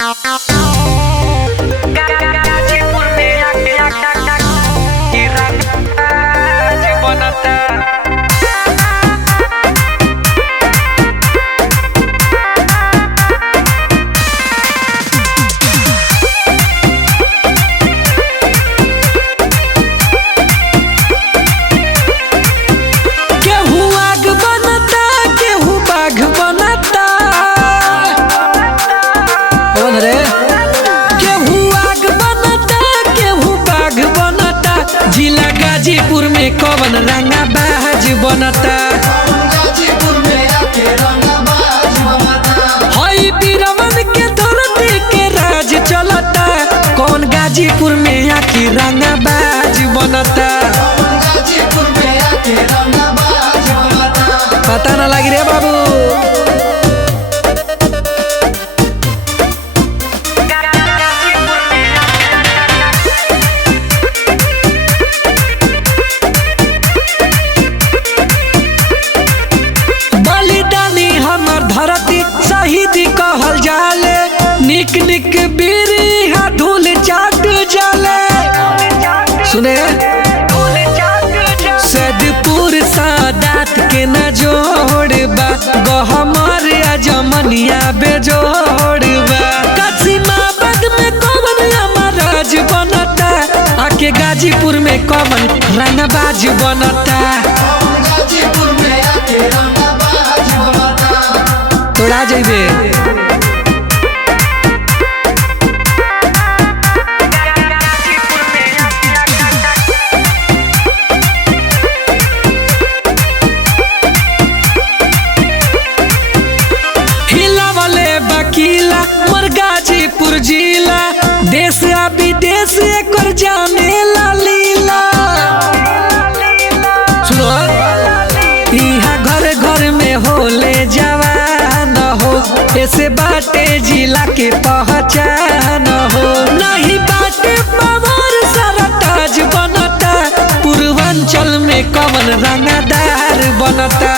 गाजीपुर में आके राज बनता। गाजीपुर में कौन रंगा बाज बनता। गाजीपुर में आके रंगाबाज बनता। हई बीरवन के धरती के राज चलता। कौन गाजीपुर में आके रंगाबाज बनता। गाजीपुर में आके रंगाबाज बनता। पता ना लगी रे बाबू। शहीदी कहल जाले निक निक बीरी धूल चाट जाले। सुने सैदपुर सादात के न जोड़बा गहमर जमनिया बेजोड़बा। कसीमाबाद में कौन महाराज बनता। आके गाजीपुर में कौन रंगबाज बनता। गाजीपुर में आके रंगाबाज बनता। तोड़ा जइबे। वकीला मोर गाजीपुर जिला देश आ विदेश एकर जाने ला लीला। सुनो यहाँ घर घर में होले जवान हो। ऐसे बाटे जिला के पहचान हो। नहीं बाटे पावर सारा ताज बनता। पूर्वांचल में कौन रंगदार बनता।